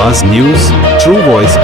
आवाज news, true voice.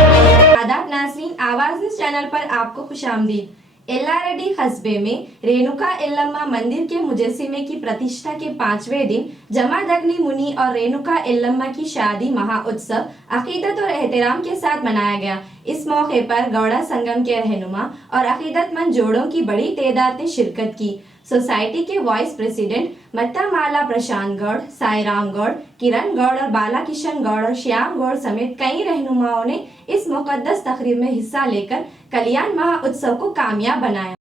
आदाब नाज़रीन, आवाज न्यूज चैनल पर आपको खुशामदीद। एल्लारेड्डी कस्बे में रेणुका एल्लम्मा मंदिर के मुजस्सिमे की प्रतिष्ठा के 5वें दिन जमादग्नि मुनि और रेणुका एल्लम्मा की शादी महाउत्सव अकीदत और एहतराम के साथ मनाया गया। इस मौके पर गौड़ा संगम के रहनुमा और अकीदतमंद जोड़ों की बड़ी तादाद ने शिरकत की। सोसाइटी के वाइस प्रेसिडेंट मत्तामाला प्रशांत गौड़, साईराम गौड़, किरण गौड़ और बाला किशन गौड़ और श्याम गौड़ समेत कई रहनुमाओं ने इस मुकद्दस तकरीब में हिस्सा लेकर कल्याण महाउत्सव को कामयाब बनाया।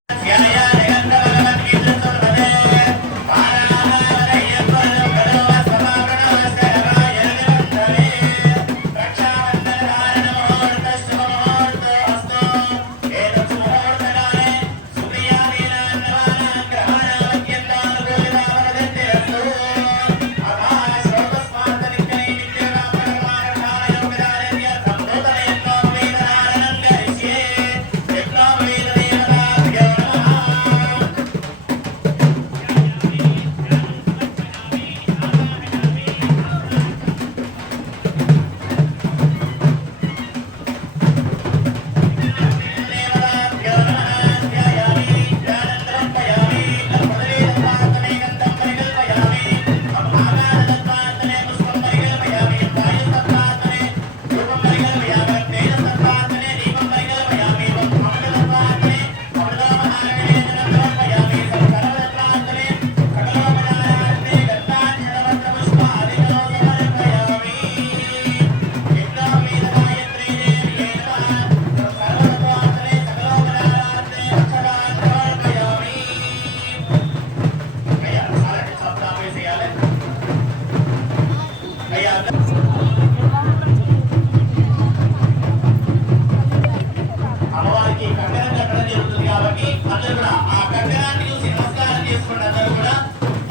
అమ్మవారికి కంకణం కట్టడం జరుగుతుంది కాబట్టి అందరూ కూడా ఆ కంకణాన్ని చూసి నమస్కారం చేసుకోండి. అందరూ కూడా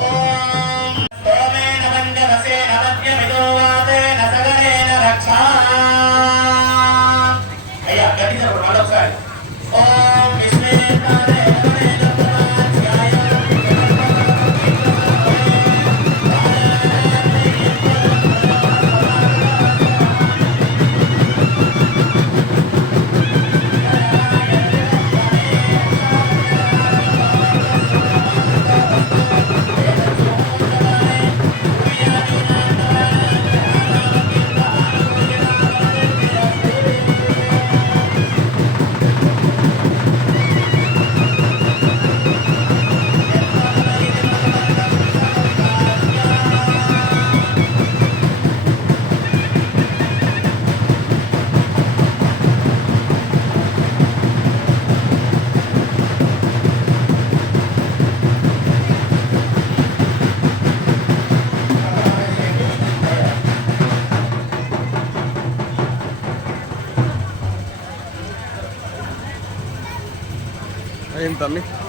ఓం స్తోమేన పంచదశేన మధ్యమిదో వాతేన సగరేణ రక్షా. అయ్యా గట్టిగా మరొకసారి ఓం విశ్వేశ్వరాయ Ayun, Tommy.